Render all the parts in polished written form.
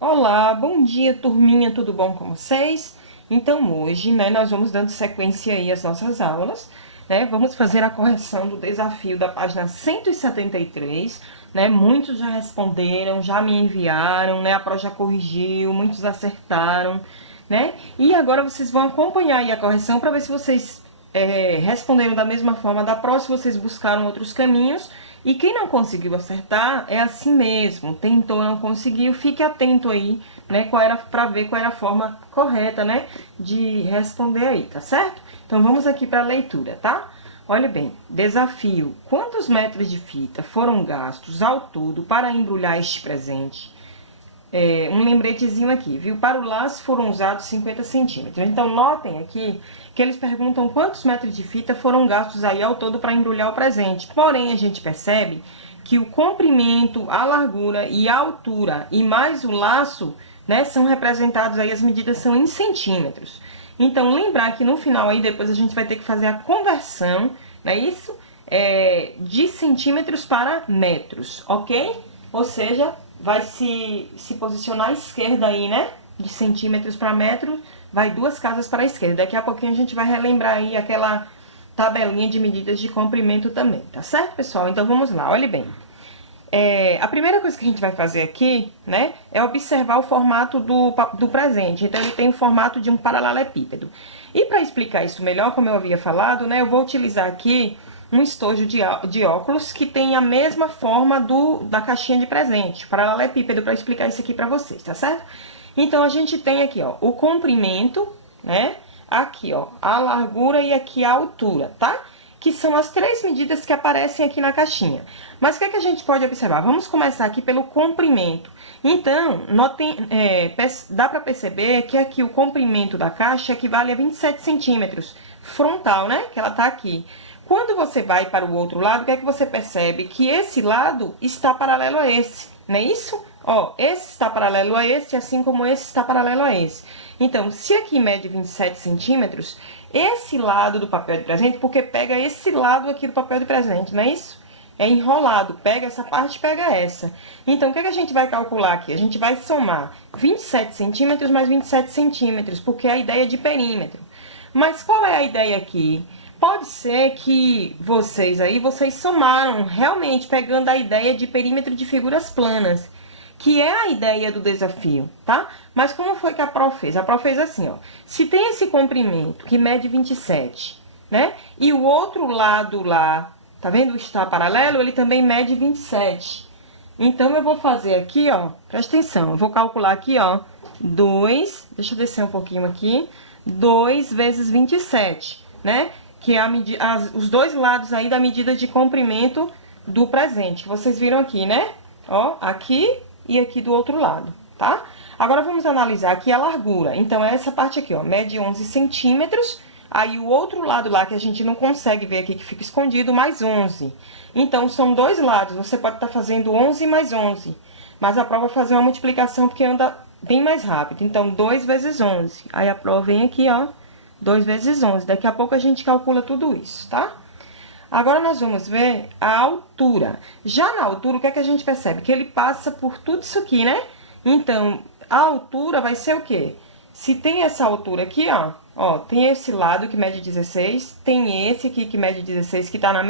Olá, bom dia, turminha, tudo bom com vocês? Então, hoje, nós vamos dando sequência aí às nossas aulas, Vamos fazer a correção do desafio da página 173, Muitos já responderam, já me enviaram, A Pro já corrigiu, muitos acertaram, E agora vocês vão acompanhar aí a correção para ver se vocês responderam da mesma forma da Pro, se vocês buscaram outros caminhos. E quem não conseguiu acertar é assim mesmo, tentou, não conseguiu, fique atento aí, para ver qual era a forma correta, de responder aí, tá certo? Então vamos aqui para a leitura, tá? Olha bem, desafio: quantos metros de fita foram gastos ao todo para embrulhar este presente? Um lembretezinho aqui, viu? Para o laço foram usados 50 centímetros. Então, notem aqui que eles perguntam quantos metros de fita foram gastos aí ao todo para embrulhar o presente. Porém, a gente percebe que o comprimento, a largura e a altura e mais o laço, são representados aí, as medidas são em centímetros. Então, lembrar que no final aí, depois a gente vai ter que fazer a conversão, não é isso? De centímetros para metros, ok? Ou seja, vai se posicionar à esquerda aí, De centímetros para metro, vai 2 casas para a esquerda. Daqui a pouquinho a gente vai relembrar aí aquela tabelinha de medidas de comprimento também, tá certo, pessoal? Então vamos lá, olhe bem. A primeira coisa que a gente vai fazer aqui, é observar o formato do presente. Então, ele tem o formato de um paralelepípedo. E para explicar isso melhor, como eu havia falado, eu vou utilizar aqui um estojo de óculos que tem a mesma forma da caixinha de presente, paralelepípedo, para explicar isso aqui para vocês, tá certo? Então, a gente tem aqui, ó, o comprimento, Aqui, ó, a largura e aqui a altura, tá? Que são as 3 medidas que aparecem aqui na caixinha. Mas o que é que a gente pode observar? Vamos começar aqui pelo comprimento. Então, notem, dá para perceber que aqui o comprimento da caixa equivale a 27 centímetros, frontal, Que ela tá aqui. Quando você vai para o outro lado, o que é que você percebe? Que esse lado está paralelo a esse, não é isso? Ó, esse está paralelo a esse, assim como esse está paralelo a esse. Então, se aqui mede 27 centímetros, esse lado do papel de presente, porque pega esse lado aqui do papel de presente, não é isso? É enrolado, pega essa parte, pega essa. Então, o que é que a gente vai calcular aqui? A gente vai somar 27 centímetros mais 27 centímetros, porque é a ideia de perímetro. Mas qual é a ideia aqui? Pode ser que vocês somaram realmente pegando a ideia de perímetro de figuras planas, que é a ideia do desafio, tá? Mas como foi que a Pro fez? A Pro fez assim, ó. Se tem esse comprimento que mede 27, E o outro lado lá, tá vendo? Está paralelo, ele também mede 27. Então, eu vou fazer aqui, ó, presta atenção, eu vou calcular aqui, ó, 2, deixa eu descer um pouquinho aqui, 2 vezes 27, Que é os dois lados aí da medida de comprimento do presente, que vocês viram aqui, Ó, aqui e aqui do outro lado, tá? Agora, vamos analisar aqui a largura. Então, é essa parte aqui, ó, mede 11 centímetros. Aí, o outro lado lá, que a gente não consegue ver aqui, que fica escondido, mais 11. Então, são 2 lados. Você pode estar fazendo 11 mais 11. Mas a prova vai fazer uma multiplicação porque anda bem mais rápido. Então, 2 vezes 11. Aí, a prova vem aqui, ó, 2 vezes 11. Daqui a pouco a gente calcula tudo isso, tá? Agora, nós vamos ver a altura. Já na altura, o que é que a gente percebe? Que ele passa por tudo isso aqui, Então, a altura vai ser o quê? Se tem essa altura aqui, ó, tem esse lado que mede 16, tem esse aqui que mede 16, que tá no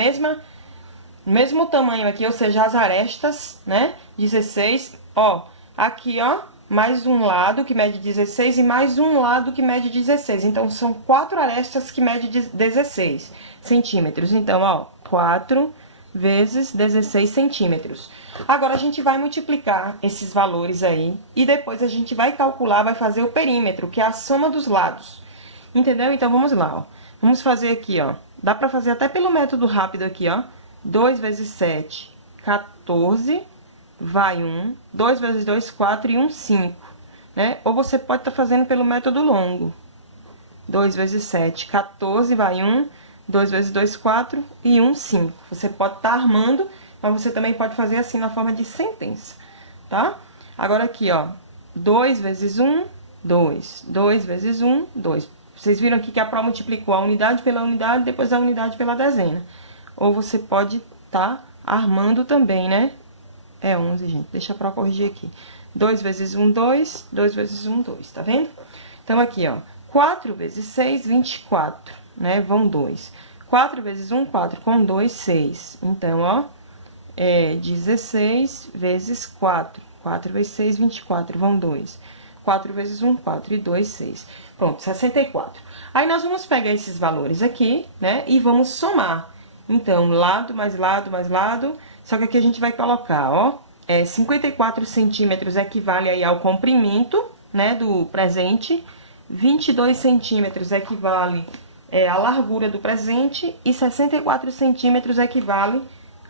mesmo tamanho aqui, ou seja, as arestas, 16, ó, aqui, ó, mais um lado que mede 16 e mais um lado que mede 16. Então, são 4 arestas que medem 16 centímetros. Então, ó, 4 vezes 16 centímetros. Agora, a gente vai multiplicar esses valores aí e depois a gente vai calcular, vai fazer o perímetro, que é a soma dos lados. Entendeu? Então, vamos lá, ó. Vamos fazer aqui, ó. Dá pra fazer até pelo método rápido aqui, ó. 2 vezes 7, 14... vai 1, 2 vezes 2, 4 e 1, 5, Ou você pode estar fazendo pelo método longo. 2 vezes 7, 14, vai 1, 2 vezes 2, 4 e 1, 5. Você pode estar armando, mas você também pode fazer assim na forma de sentença, tá? Agora aqui, ó, 2 vezes 1, 2. 2 vezes 1, 2. Vocês viram aqui que a prova multiplicou a unidade pela unidade, depois a unidade pela dezena. Ou você pode estar armando também, É 11, gente. Deixa a Pro corrigir aqui. 2 vezes 1, 2. 2 vezes 1, 2, tá vendo? Então, aqui, ó, 4 vezes 6, 24, né? Vão 2. 4 vezes 1, 4. Com 2, 6. Então, ó, 16 vezes 4. 4 vezes 6, 24. Vão 2. 4 vezes 1, 4. E 2, 6. Pronto, 64. Aí, nós vamos pegar esses valores aqui, né? E vamos somar. Então, lado mais lado mais lado. Só que aqui a gente vai colocar, ó, 54 centímetros equivale aí ao comprimento, né, do presente. 22 centímetros equivale à largura do presente. E 64 centímetros equivale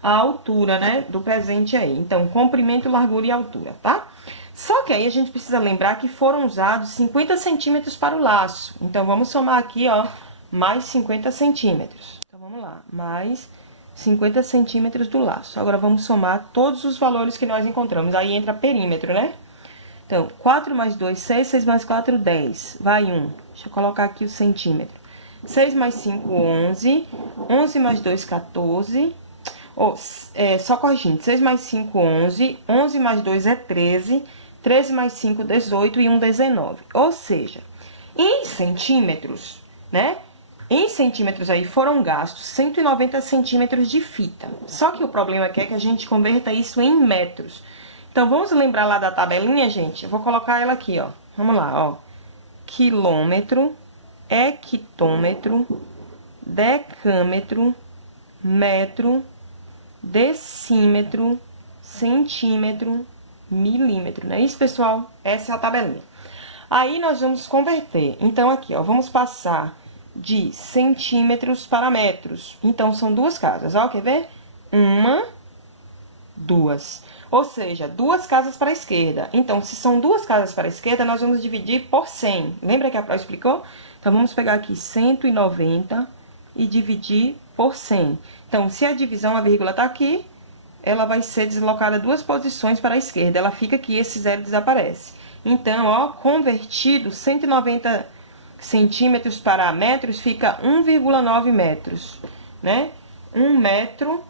à altura, né, do presente aí. Então, comprimento, largura e altura, tá? Só que aí a gente precisa lembrar que foram usados 50 centímetros para o laço. Então, vamos somar aqui, ó, mais 50 centímetros. Então, vamos lá, mais 50 centímetros do laço. Agora, vamos somar todos os valores que nós encontramos. Aí entra perímetro, né? Então, 4 mais 2, 6. 6 mais 4, 10. Vai 1. Deixa eu colocar aqui o centímetro. 6 mais 5, 11. 11 mais 2, 14. Só corrigindo. 6 mais 5, 11. 11 mais 2 é 13. 13 mais 5, 18. E 1, 19. Ou seja, em centímetros, né? Em centímetros aí foram gastos 190 centímetros de fita. Só que o problema aqui é que a gente converta isso em metros. Então, vamos lembrar lá da tabelinha, gente? Eu vou colocar ela aqui, ó. Vamos lá, ó. Quilômetro, hectômetro, decâmetro, metro, decímetro, centímetro, milímetro. Não é isso, pessoal? Essa é a tabelinha. Aí, nós vamos converter. Então, aqui, ó, vamos passar de centímetros para metros. Então, são duas casas, ó, quer ver? 1, 2. Ou seja, 2 casas para a esquerda. Então, se são 2 casas para a esquerda, nós vamos dividir por 100. Lembra que a Pro explicou? Então, vamos pegar aqui 190 e dividir por 100. Então, se a divisão, a vírgula tá aqui, ela vai ser deslocada 2 posições para a esquerda. Ela fica aqui, esse zero desaparece. Então, ó, convertido, 190 centímetros para metros, fica 1,9 metros, né? 1 metro,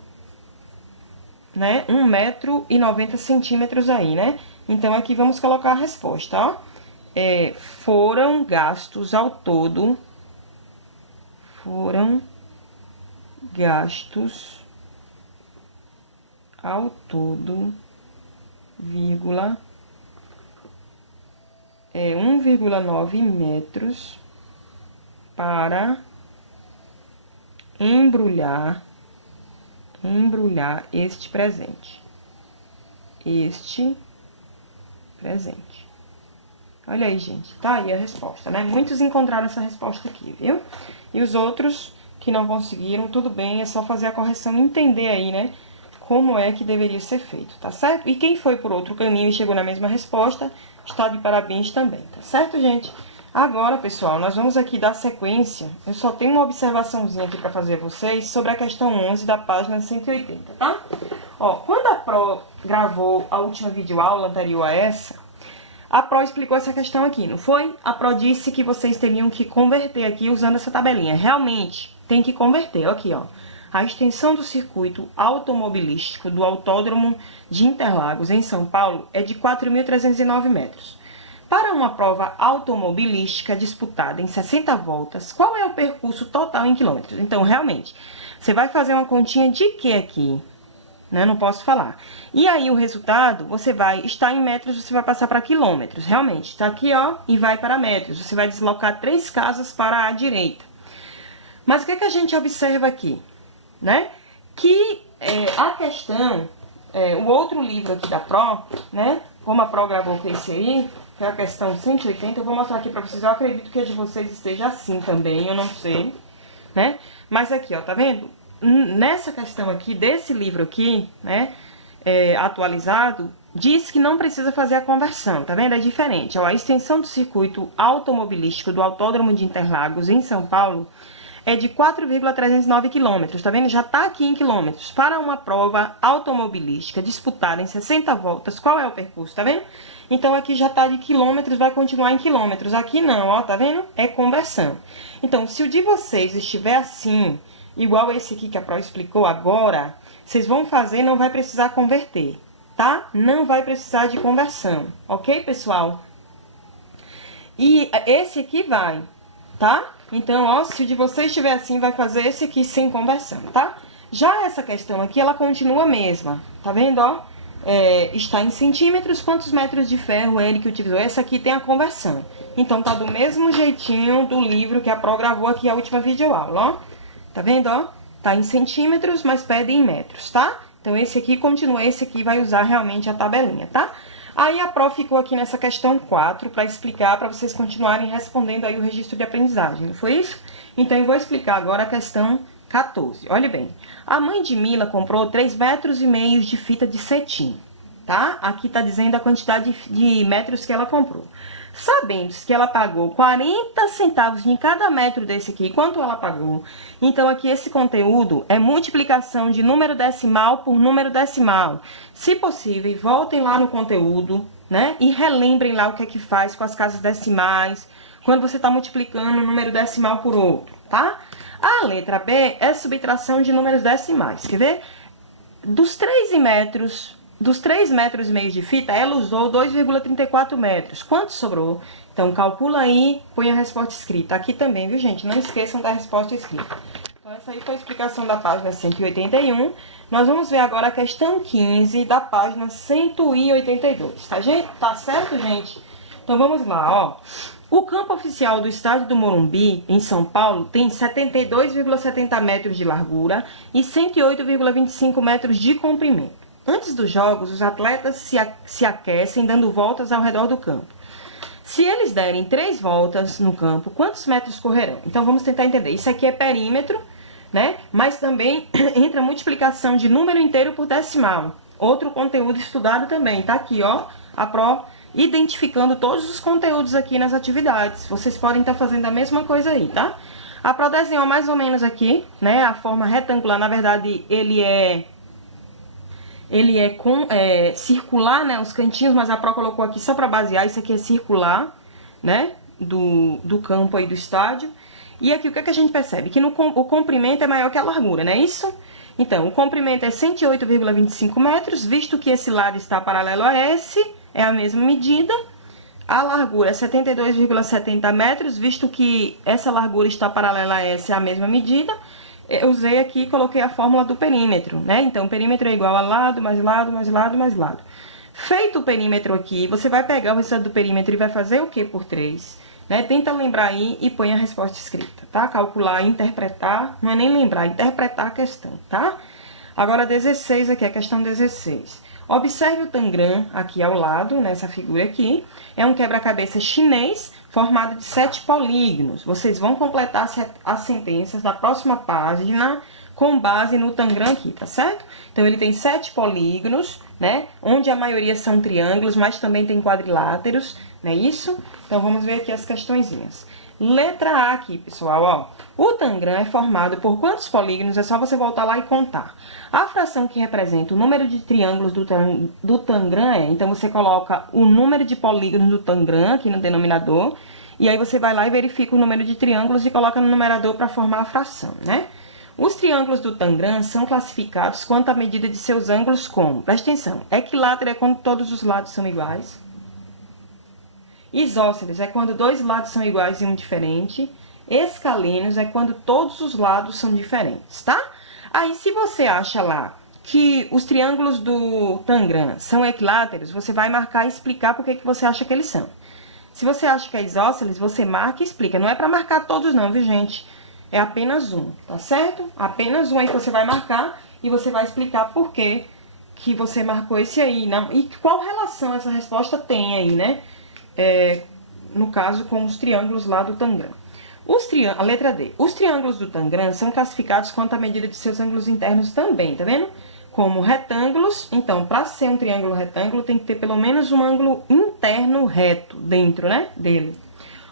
né? 1 metro e 90 centímetros aí, né? Então, aqui vamos colocar a resposta, ó. Foram gastos ao todo, vírgula, 1,9 metros para embrulhar este presente. Olha aí, gente. Tá aí a resposta, né? Muitos encontraram essa resposta aqui, viu? E os outros que não conseguiram, tudo bem, é só fazer a correção e entender aí, né? Como é que deveria ser feito, tá certo? E quem foi por outro caminho e chegou na mesma resposta, está de parabéns também, tá certo, gente? Agora, pessoal, nós vamos aqui dar sequência. Eu só tenho uma observaçãozinha aqui para fazer a vocês sobre a questão 11 da página 180, tá? Ó, quando a Pro gravou a última videoaula anterior a essa, a Pro explicou essa questão aqui, não foi? A Pro disse que vocês teriam que converter aqui usando essa tabelinha. Realmente, tem que converter, ó, aqui, ó. A extensão do circuito automobilístico do Autódromo de Interlagos, em São Paulo, é de 4.309 metros. Para uma prova automobilística disputada em 60 voltas, qual é o percurso total em quilômetros? Então, realmente, você vai fazer uma continha de quê aqui? Né? Não posso falar. E aí, o resultado, você vai estar em metros, você vai passar para quilômetros. Realmente, está aqui, ó, e vai para metros. Você vai deslocar 3 casas para a direita. Mas o que a gente observa aqui? Né? Que a questão, o outro livro aqui da Pro, né? Como a Pro gravou com esse aí, que é a questão 180, eu vou mostrar aqui pra vocês. Eu acredito que a de vocês esteja assim também, eu não sei, né? Mas aqui, ó, tá vendo? Nessa questão aqui, desse livro aqui, né? Atualizado, diz que não precisa fazer a conversão, tá vendo? É diferente. Ó, a extensão do circuito automobilístico do Autódromo de Interlagos, em São Paulo, é de 4,309 quilômetros, tá vendo? Já tá aqui em quilômetros. Para uma prova automobilística disputada em 60 voltas, qual é o percurso, tá vendo? Então, aqui já tá de quilômetros, vai continuar em quilômetros. Aqui não, ó, tá vendo? É conversão. Então, se o de vocês estiver assim, igual esse aqui que a Pro explicou agora, vocês vão fazer, não vai precisar converter, tá? Não vai precisar de conversão, ok, pessoal? E esse aqui vai, tá? Então, ó, se o de vocês estiver assim, vai fazer esse aqui sem conversão, tá? Já essa questão aqui, ela continua a mesma, tá vendo, ó? Está em centímetros, quantos metros de ferro ele que utilizou? Essa aqui tem a conversão. Então, tá do mesmo jeitinho do livro que a Pro gravou aqui a última videoaula, ó. Tá vendo, ó? Tá em centímetros, mas pede em metros, tá? Então, esse aqui continua, esse aqui vai usar realmente a tabelinha, tá? Aí, a Pro ficou aqui nessa questão 4 para explicar, para vocês continuarem respondendo aí o registro de aprendizagem, não foi isso? Então, eu vou explicar agora a questão 14. Olha bem, a mãe de Mila comprou 3,5 metros de fita de cetim, tá? Aqui tá dizendo a quantidade de metros que ela comprou. Sabendo que ela pagou 40 centavos em cada metro desse aqui, quanto ela pagou? Então, aqui esse conteúdo é multiplicação de número decimal por número decimal. Se possível, voltem lá no conteúdo, né? E relembrem lá o que é que faz com as casas decimais, quando você está multiplicando um número decimal por outro, tá? A letra B é subtração de números decimais. Quer ver? Dos 3 metros e meio de fita, ela usou 2,34 metros. Quanto sobrou? Então, calcula aí, põe a resposta escrita. Aqui também, viu, gente? Não esqueçam da resposta escrita. Então, essa aí foi a explicação da página 181. Nós vamos ver agora a questão 15 da página 182. Tá, gente? Tá certo, gente? Então, vamos lá, ó. O campo oficial do estádio do Morumbi, em São Paulo, tem 72,70 metros de largura e 108,25 metros de comprimento. Antes dos jogos, os atletas se aquecem dando voltas ao redor do campo. Se eles derem 3 voltas no campo, quantos metros correrão? Então, vamos tentar entender. Isso aqui é perímetro, né? Mas também entra multiplicação de número inteiro por decimal. Outro conteúdo estudado também. Tá aqui, ó, a Pro identificando todos os conteúdos aqui nas atividades. Vocês podem estar fazendo a mesma coisa aí, tá? A Pro desenhou mais ou menos aqui, né? A forma retangular, na verdade, ele é circular, né, os cantinhos, mas a Pro colocou aqui só para basear, isso aqui é circular, né, do campo aí do estádio. E aqui o que é que a gente percebe? Que o comprimento é maior que a largura, não é isso? Então, o comprimento é 108,25 metros, visto que esse lado está paralelo a esse, é a mesma medida. A largura é 72,70 metros, visto que essa largura está paralela a essa, é a mesma medida. Eu usei aqui e coloquei a fórmula do perímetro, né? Então, o perímetro é igual a lado, mais lado, mais lado, mais lado. Feito o perímetro aqui, você vai pegar o resultado do perímetro e vai fazer o quê por 3? Né? Tenta lembrar aí e põe a resposta escrita, tá? Calcular, interpretar, não é nem lembrar, interpretar a questão, tá? Agora, 16 aqui, a questão 16. Observe o tangram aqui ao lado, nessa figura aqui. É um quebra-cabeça chinês formado de 7 polígonos. Vocês vão completar as sentenças da próxima página com base no tangram aqui, tá certo? Então, ele tem 7 polígonos, né? Onde a maioria são triângulos, mas também tem quadriláteros, não é isso? Então, vamos ver aqui as questõezinhas. Letra A aqui, pessoal, ó. O tangram é formado por quantos polígonos? É só você voltar lá e contar. A fração que representa o número de triângulos do tangram é... Então, você coloca o número de polígonos do tangram aqui no denominador. E aí, você vai lá e verifica o número de triângulos e coloca no numerador para formar a fração, né? Os triângulos do tangram são classificados quanto à medida de seus ângulos como... Presta atenção. Equilátero é quando todos os lados são iguais. Isósceles é quando 2 lados são iguais e um diferente. Escalenos é quando todos os lados são diferentes, tá? Aí, se você acha lá que os triângulos do tangram são equiláteros, você vai marcar e explicar por que você acha que eles são. Se você acha que é isósceles, você marca e explica. Não é para marcar todos não, viu, gente? É apenas um, tá certo? Apenas um aí que você vai marcar e você vai explicar por que você marcou esse aí. Não? E qual relação essa resposta tem aí, né? No caso, com os triângulos lá do tangram. A letra D. Os triângulos do tangram são classificados quanto à medida de seus ângulos internos também, tá vendo? Como retângulos. Então, para ser um triângulo retângulo, tem que ter pelo menos um ângulo interno reto dentro, né, dele.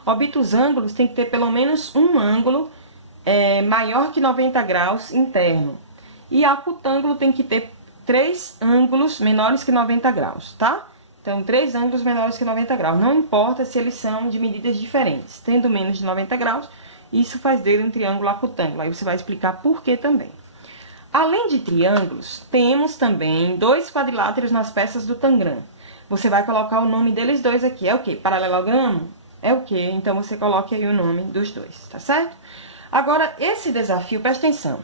Obtusângulos tem que ter pelo menos um ângulo maior que 90 graus interno. E acutângulo tem que ter 3 ângulos menores que 90 graus, tá? Então, 3 ângulos menores que 90 graus. Não importa se eles são de medidas diferentes. Tendo menos de 90 graus, isso faz dele um triângulo acutângulo. Aí você vai explicar por que também. Além de triângulos, temos também 2 quadriláteros nas peças do Tangram. Você vai colocar o nome deles dois aqui. É o quê? Paralelogramo? É o quê? Então, você coloque aí o nome dos dois, tá certo? Agora, esse desafio, presta atenção.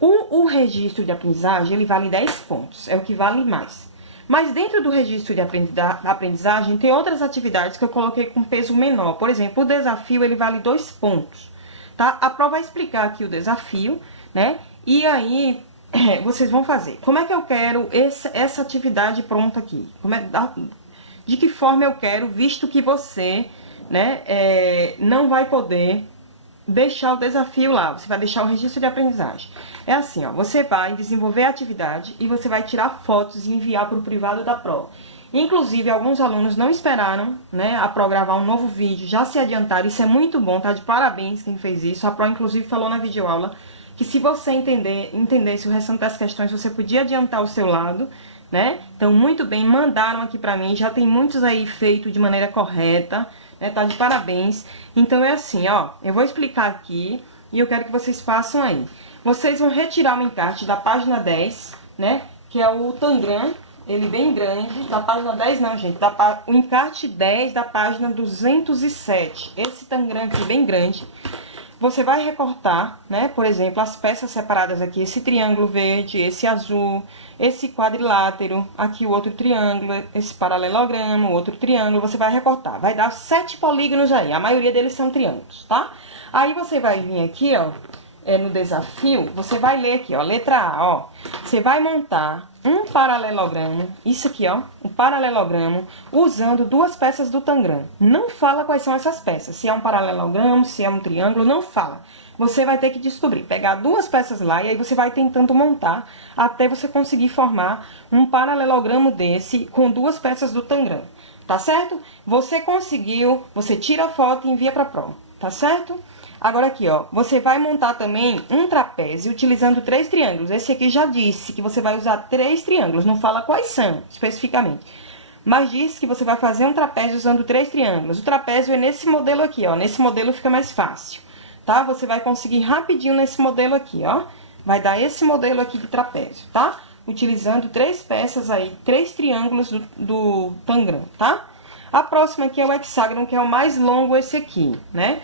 O registro de aprendizagem, ele vale 10 pontos. É o que vale mais. Mas dentro do registro de aprendizagem, tem outras atividades que eu coloquei com peso menor. Por exemplo, o desafio, ele vale 2 pontos. Tá? A prova vai explicar aqui o desafio, né? E aí, vocês vão fazer. Como é que eu quero essa atividade pronta aqui? De que forma eu quero, visto que você, né, não vai poder deixar o desafio lá. Você vai deixar o registro de aprendizagem. É assim, ó. Você vai desenvolver a atividade e você vai tirar fotos e enviar para o privado da prova. Inclusive, alguns alunos não esperaram, né, a Pro gravar um novo vídeo, já se adiantaram. Isso é muito bom, tá? De parabéns quem fez isso. A Pro, inclusive, falou na videoaula que se você entendesse o restante das questões, você podia adiantar o seu lado, né? Então, muito bem, mandaram aqui pra mim, já tem muitos aí feito de maneira correta, né? Tá de parabéns. Então, é assim, ó, eu vou explicar aqui e eu quero que vocês façam aí. Vocês vão retirar o encarte da página 10, né? Que é o Tangram, ele bem grande, da página 10 não, gente, o encarte 10 da página 207. Esse Tangram aqui bem grande. Você vai recortar, né, por exemplo, as peças separadas aqui, esse triângulo verde, esse azul, esse quadrilátero, aqui o outro triângulo, esse paralelogramo, outro triângulo, você vai recortar. Vai dar 7 polígonos aí, a maioria deles são triângulos, tá? Aí você vai vir aqui, ó, no desafio, você vai ler aqui, ó, letra A, ó. Você vai montar um paralelogramo, isso aqui, ó, um paralelogramo, usando 2 peças do Tangram. Não fala quais são essas peças, se é um paralelogramo, se é um triângulo, não fala. Você vai ter que descobrir, pegar 2 peças lá e aí você vai tentando montar até você conseguir formar um paralelogramo desse com 2 peças do Tangram, tá certo? Você conseguiu, você tira a foto e envia pra Pro, tá certo? Agora aqui, ó, você vai montar também um trapézio utilizando 3 triângulos. Esse aqui já disse que você vai usar 3 triângulos, não fala quais são especificamente. Mas diz que você vai fazer um trapézio usando 3 triângulos. O trapézio é nesse modelo aqui, ó, nesse modelo fica mais fácil, tá? Você vai conseguir rapidinho nesse modelo aqui, ó. Vai dar esse modelo aqui de trapézio, tá? Utilizando 3 peças aí, 3 triângulos do Tangram, tá? A próxima aqui é o hexágono, que é o mais longo esse aqui, né?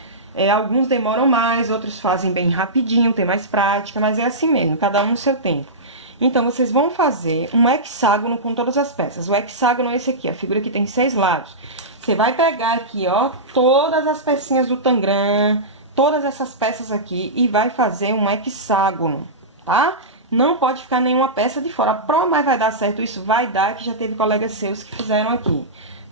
Alguns demoram mais, outros fazem bem rapidinho, tem mais prática, mas é assim mesmo, cada um no seu tempo. Então, vocês vão fazer um hexágono com todas as peças. O hexágono é esse aqui, a figura que tem 6 lados. Você vai pegar aqui, ó, todas as pecinhas do Tangram, todas essas peças aqui, e vai fazer um hexágono, tá? Não pode ficar nenhuma peça de fora. Pro, mas vai dar certo, isso vai dar, que já teve colegas seus que fizeram aqui.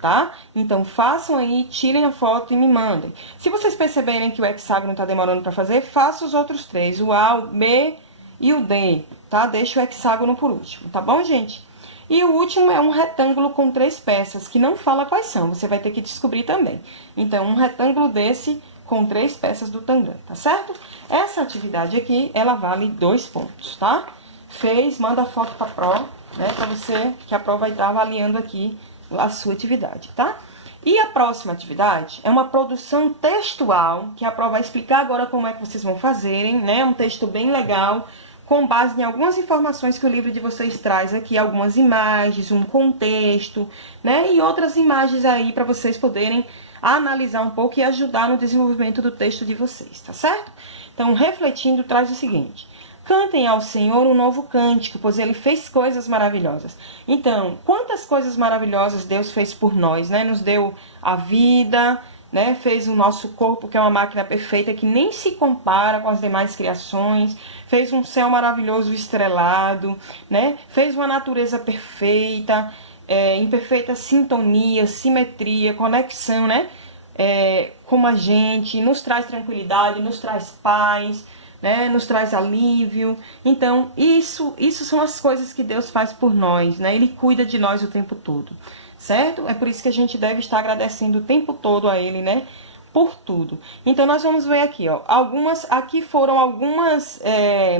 Tá? Então, façam aí, tirem a foto e me mandem. Se vocês perceberem que o hexágono tá demorando para fazer, faça os outros 3, o A, o B e o D, tá? Deixa o hexágono por último, tá bom, gente? E o último é um retângulo com 3 peças, que não fala quais são, você vai ter que descobrir também. Então, um retângulo desse com 3 peças do Tangram, tá certo? Essa atividade aqui, ela vale 2 pontos, tá? Fez, manda a foto pra Pro, né? Pra você, que a Pro vai estar avaliando aqui a sua atividade, tá? E a próxima atividade é uma produção textual, que a Pro vai explicar agora como é que vocês vão fazerem, né? Um texto bem legal, com base em algumas informações que o livro de vocês traz aqui, algumas imagens, um contexto, né? E outras imagens aí para vocês poderem analisar um pouco e ajudar no desenvolvimento do texto de vocês, tá certo? Então, refletindo, traz o seguinte: cantem ao Senhor um novo cântico, pois Ele fez coisas maravilhosas. Então, quantas coisas maravilhosas Deus fez por nós, né? Nos deu a vida, né? Fez o nosso corpo, que é uma máquina perfeita, que nem se compara com as demais criações. Fez um céu maravilhoso estrelado, né? Fez uma natureza perfeita, em perfeita sintonia, simetria, conexão, né? Como a gente, nos traz tranquilidade, nos traz paz, né, nos traz alívio. Então, isso são as coisas que Deus faz por nós, né? Ele cuida de nós o tempo todo, certo? É por isso que a gente deve estar agradecendo o tempo todo a Ele, né? Por tudo. Então, nós vamos ver aqui, ó. Aqui foram algumas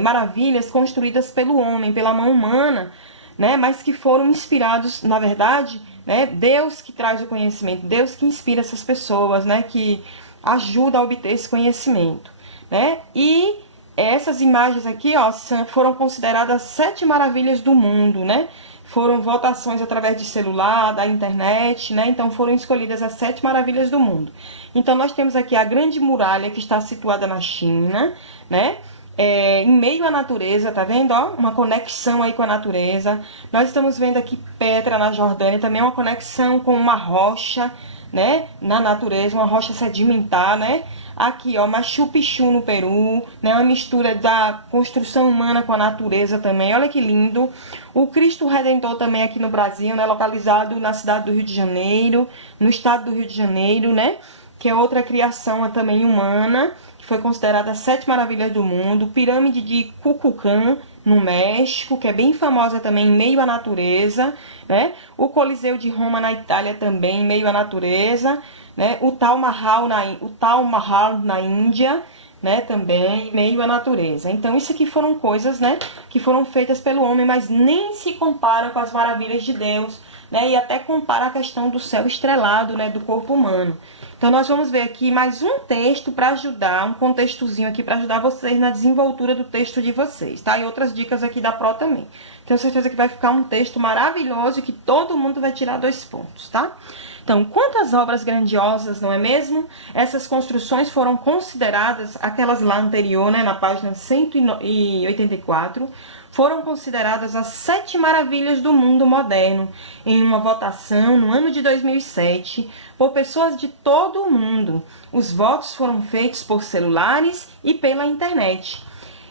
maravilhas construídas pelo homem, pela mão humana, né? Mas que foram inspirados, na verdade, né? Deus que traz o conhecimento, Deus que inspira essas pessoas, né? Que ajuda a obter esse conhecimento, né? E essas imagens aqui, ó, foram consideradas 7 maravilhas do mundo, né? Foram votações através de celular, da internet, né? Então foram escolhidas as 7 maravilhas do mundo. Então nós temos aqui a Grande Muralha, que está situada na China, né? Em meio à natureza, tá vendo? Ó, uma conexão aí com a natureza. Nós estamos vendo aqui Petra, na Jordânia, também uma conexão com uma rocha, né? Na natureza, uma rocha sedimentar, né? Aqui, ó, Machu Picchu no Peru, né? Uma mistura da construção humana com a natureza também. Olha que lindo. O Cristo Redentor também aqui no Brasil, né? Localizado na cidade do Rio de Janeiro, no estado do Rio de Janeiro, né? Que é outra criação também humana, que foi considerada as 7 maravilhas do mundo. Pirâmide de Kukulcán, no México, que é bem famosa também, em meio à natureza, né? O Coliseu de Roma, na Itália, também, em meio à natureza, né? O Taj Mahal na Índia, né? Também, em meio à natureza. Então, isso aqui foram coisas, né? Que foram feitas pelo homem, mas nem se comparam com as maravilhas de Deus, né? E até compara a questão do céu estrelado, né? Do corpo humano. Então, nós vamos ver aqui mais um texto para ajudar, um contextozinho aqui para ajudar vocês na desenvoltura do texto de vocês, tá? E outras dicas aqui da Pro também. Tenho certeza que vai ficar um texto maravilhoso e que todo mundo vai tirar 2 pontos, tá? Então, quantas obras grandiosas, não é mesmo? Essas construções foram consideradas, aquelas lá anterior, né, na página 184, foram consideradas as 7 maravilhas do mundo moderno, em uma votação no ano de 2007, por pessoas de todo o mundo. Os votos foram feitos por celulares e pela internet.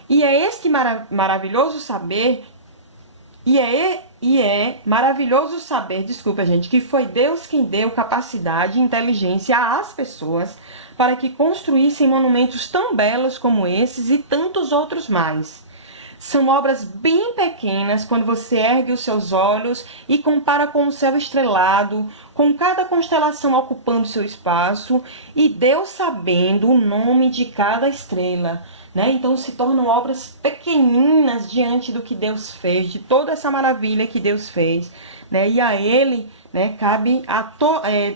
E é este maravilhoso saber, maravilhoso saber, desculpa gente, que foi Deus quem deu capacidade e inteligência às pessoas para que construíssem monumentos tão belos como esses e tantos outros mais. São obras bem pequenas quando você ergue os seus olhos e compara com o céu estrelado, com cada constelação ocupando seu espaço e Deus sabendo o nome de cada estrela, né? Então se tornam obras pequeninas diante do que Deus fez, de toda essa maravilha que Deus fez, né? E a Ele, né, cabe a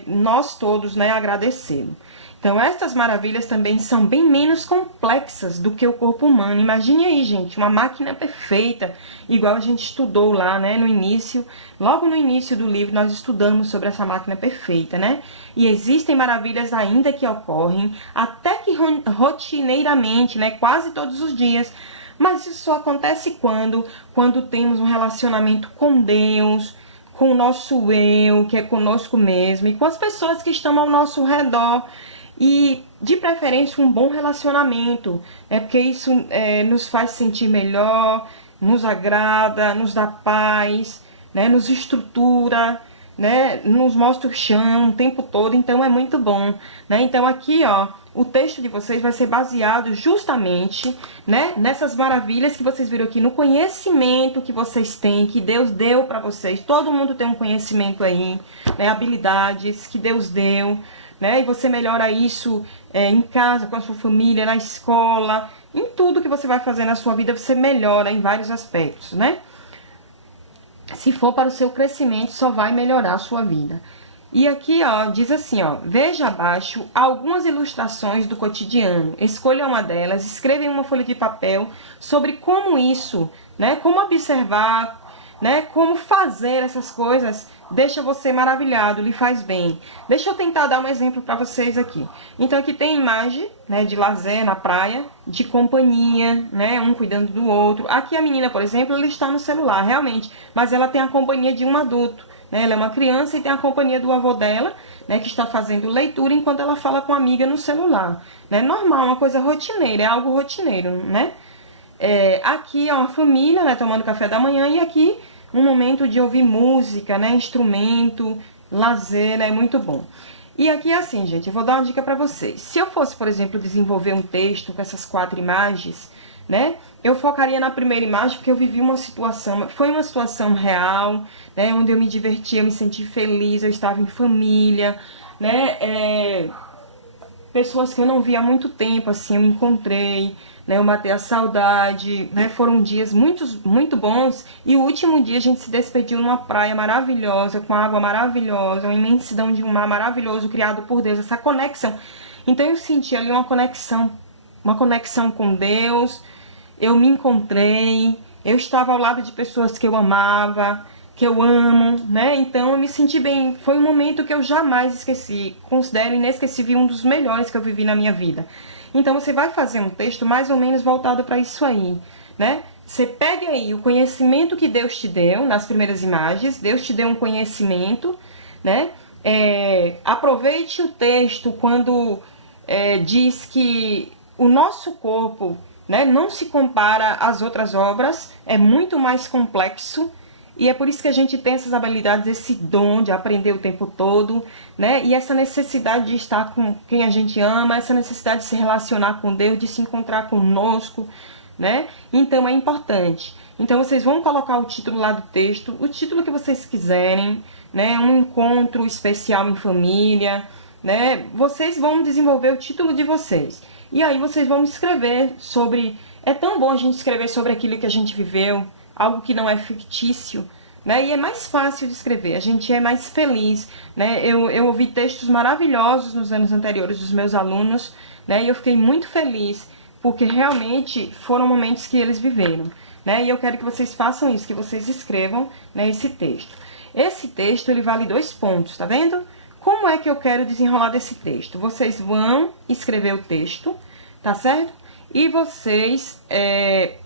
nós todos, né, agradecê-lo. Então, estas maravilhas também são bem menos complexas do que o corpo humano. Imagine aí, gente, uma máquina perfeita, igual a gente estudou lá, né, no início. Logo no início do livro, nós estudamos sobre essa máquina perfeita, né? E existem maravilhas ainda que ocorrem, até que rotineiramente, né, quase todos os dias. Mas isso só acontece quando temos um relacionamento com Deus, com o nosso eu, que é conosco mesmo, e com as pessoas que estão ao nosso redor. E, de preferência, um bom relacionamento, porque isso nos faz sentir melhor, nos agrada, nos dá paz, né, nos estrutura, né, nos mostra o chão o tempo todo, então é muito bom, né? Então aqui, ó, o texto de vocês vai ser baseado justamente, né, nessas maravilhas que vocês viram aqui, no conhecimento que vocês têm, que Deus deu para vocês. Todo mundo tem um conhecimento aí, né, habilidades que Deus deu, né? E você melhora isso em casa, com a sua família, na escola, em tudo que você vai fazer na sua vida, você melhora em vários aspectos, né? Se for para o seu crescimento, só vai melhorar a sua vida. E aqui, ó, diz assim, ó, veja abaixo algumas ilustrações do cotidiano. Escolha uma delas, escreva em uma folha de papel sobre como isso, né, como observar, né, como fazer essas coisas deixa você maravilhado, lhe faz bem. Deixa eu tentar dar um exemplo para vocês aqui. Então aqui tem imagem, né, de lazer na praia, de companhia, né, um cuidando do outro. Aqui a menina, por exemplo, ela está no celular, realmente, mas ela tem a companhia de um adulto, né? Ela é uma criança e tem a companhia do avô dela, né, que está fazendo leitura enquanto ela fala com a amiga no celular, né? Normal, uma coisa rotineira, é algo rotineiro, né? Aqui é uma família, né, tomando café da manhã, e aqui um momento de ouvir música, né, instrumento, lazer, é muito bom. E aqui é assim, gente, eu vou dar uma dica para vocês. Se eu fosse, por exemplo, desenvolver um texto com essas 4 imagens, né, eu focaria na primeira imagem, porque eu vivi uma situação, foi uma situação real, né, onde eu me diverti, eu me senti feliz, eu estava em família, né, pessoas que eu não via há muito tempo, assim, eu me encontrei, né, eu matei a saudade, né, foram dias muito bons, e o último dia a gente se despediu numa praia maravilhosa, com água maravilhosa, uma imensidão de um mar maravilhoso criado por Deus, essa conexão. Então eu senti ali uma conexão uma conexão com Deus, eu me encontrei, eu estava ao lado de pessoas que eu amava, que eu amo, né? Então eu me senti bem. Foi um momento que eu jamais esqueci. Considero inesquecível, um dos melhores que eu vivi na minha vida. Então você vai fazer um texto mais ou menos voltado para isso aí, né? Você pega aí o conhecimento que Deus te deu nas primeiras imagens. Deus te deu um conhecimento, né? Aproveite o texto quando diz que o nosso corpo, né, não se compara às outras obras, é muito mais complexo. E é por isso que a gente tem essas habilidades, esse dom de aprender o tempo todo, né? E essa necessidade de estar com quem a gente ama, essa necessidade de se relacionar com Deus, de se encontrar conosco, né? Então é importante. Então vocês vão colocar o título lá do texto, o título que vocês quiserem, né? Um encontro especial em família, né? Vocês vão desenvolver o título de vocês. E aí vocês vão escrever sobre... É tão bom a gente escrever sobre aquilo que a gente viveu, algo que não é fictício, né? E é mais fácil de escrever, a gente é mais feliz, né? Eu ouvi textos maravilhosos nos anos anteriores dos meus alunos, né? E eu fiquei muito feliz, porque realmente foram momentos que eles viveram, né? E eu quero que vocês façam isso, que vocês escrevam, né, esse texto. Esse texto, ele vale 2 pontos, tá vendo? Como é que eu quero desenrolar desse texto? Vocês vão escrever o texto, tá certo? E vocês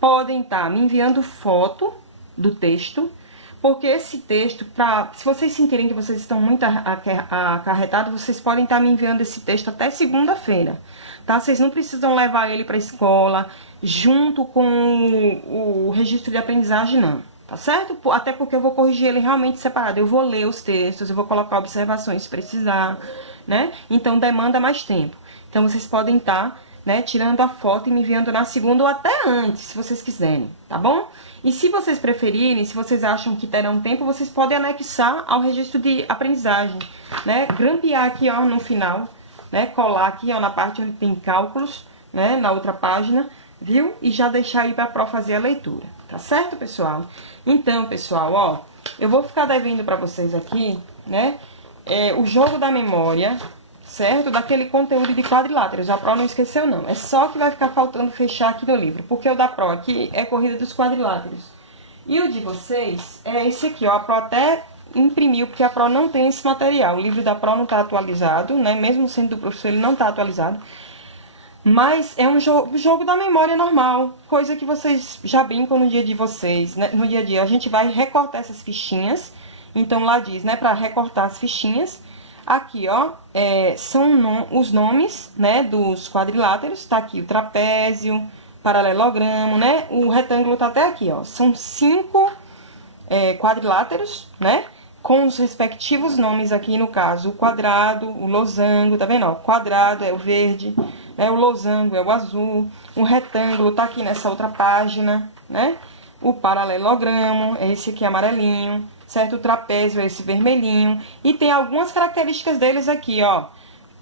podem estar me enviando foto do texto, porque esse texto, se vocês sentirem que vocês estão muito acarretados, vocês podem estar me enviando esse texto até segunda-feira, tá? Vocês não precisam levar ele para a escola junto com o registro de aprendizagem, não, tá certo? Até porque eu vou corrigir ele realmente separado, eu vou ler os textos, eu vou colocar observações se precisar, né? Então demanda mais tempo. Então vocês podem estar, né, tirando a foto e me enviando na segunda ou até antes, se vocês quiserem, tá bom? E se vocês preferirem, se vocês acham que terão tempo, vocês podem anexar ao registro de aprendizagem, né? Grampear aqui, ó, no final, né? Colar aqui, ó, na parte onde tem cálculos, né? Na outra página, viu? E já deixar aí pra Pro fazer a leitura, tá certo, pessoal? Então, pessoal, ó, eu vou ficar devendo pra vocês aqui, né? O jogo da memória, certo? Daquele conteúdo de quadriláteros. A Pro não esqueceu, não. É só que vai ficar faltando fechar aqui no livro. Porque o da Pro aqui é corrida dos quadriláteros. E o de vocês é esse aqui, ó. A Pro até imprimiu, porque a Pro não tem esse material. O livro da Pro não tá atualizado, né? Mesmo sendo do professor, ele não tá atualizado. Mas é um jogo da memória normal. Coisa que vocês já brincam no dia de vocês, né? No dia a dia. A gente vai recortar essas fichinhas. Então lá diz, né? Pra recortar as fichinhas. Aqui, ó, são os nomes, né, dos quadriláteros. Tá aqui o trapézio, paralelogramo, né? O retângulo tá até aqui, ó. São 5 quadriláteros, né? Com os respectivos nomes aqui, no caso, o quadrado, o losango, tá vendo? Ó, o quadrado é o verde, né? O losango é o azul. O retângulo tá aqui nessa outra página, né? O paralelogramo é esse aqui amarelinho. Certo? O trapézio é esse vermelhinho. E tem algumas características deles aqui, ó.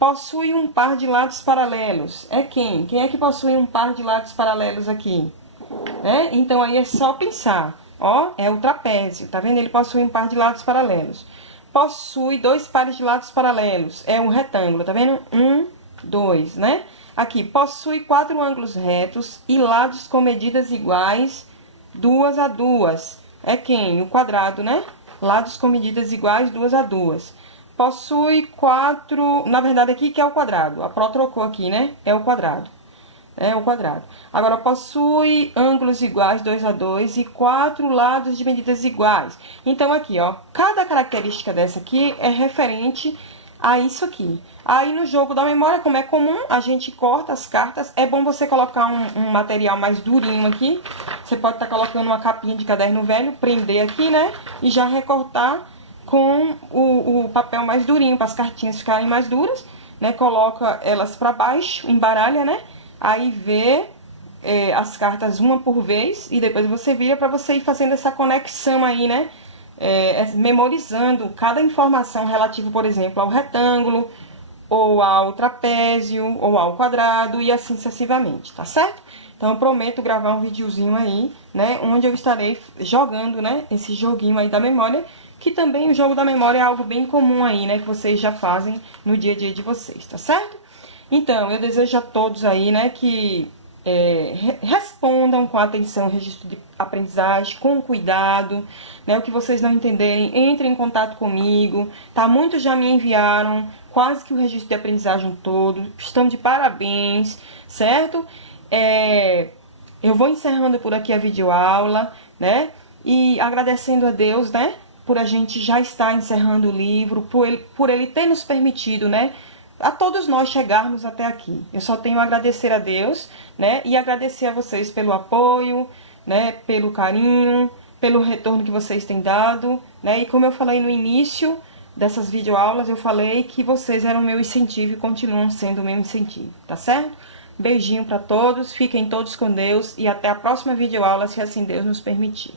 Possui um par de lados paralelos. É quem? Quem é que possui um par de lados paralelos aqui? Então, aí é só pensar. Ó, é o trapézio. Tá vendo? Ele possui um par de lados paralelos. Possui 2 pares de lados paralelos. É um retângulo. Tá vendo? 1, 2, né? Aqui, possui 4 ângulos retos e lados com medidas iguais, 2 a 2. É quem? O quadrado, né? Lados com medidas iguais, 2 a 2. Possui 4... Na verdade, aqui que é o quadrado. A Pro trocou aqui, né? É o quadrado. É o quadrado. Agora, possui ângulos iguais, 2 a 2, e 4 lados de medidas iguais. Então, aqui, ó. Cada característica dessa aqui é referente a isso aqui. Aí, no jogo da memória, como é comum, a gente corta as cartas. É bom você colocar um material mais durinho aqui. Você pode estar colocando uma capinha de caderno velho, prender aqui, né? E já recortar com o papel mais durinho, para as cartinhas ficarem mais duras, né? Coloca elas para baixo, embaralha, né? Aí vê as cartas uma por vez e depois você vira para você ir fazendo essa conexão aí, né? Memorizando cada informação relativa, por exemplo, ao retângulo, ou ao trapézio, ou ao quadrado, e assim sucessivamente, tá certo? Então, eu prometo gravar um videozinho aí, né, onde eu estarei jogando, né, esse joguinho aí da memória, que também o jogo da memória é algo bem comum aí, né, que vocês já fazem no dia a dia de vocês, tá certo? Então, eu desejo a todos aí, né, que respondam com atenção o registro de aprendizagem, com cuidado, né, o que vocês não entenderem, entrem em contato comigo, tá? Muitos já me enviaram quase que o registro de aprendizagem todo, estão de parabéns, certo? Eu vou encerrando por aqui a videoaula, né, e agradecendo a Deus, né, por a gente já estar encerrando o livro, por ele ter nos permitido, né, a todos nós chegarmos até aqui. Eu só tenho a agradecer a Deus, né, e agradecer a vocês pelo apoio, né, pelo carinho, pelo retorno que vocês têm dado, né, e como eu falei no início dessas videoaulas, eu falei que vocês eram meu incentivo e continuam sendo o meu incentivo, tá certo? Beijinho para todos, fiquem todos com Deus e até a próxima videoaula, se assim Deus nos permitir.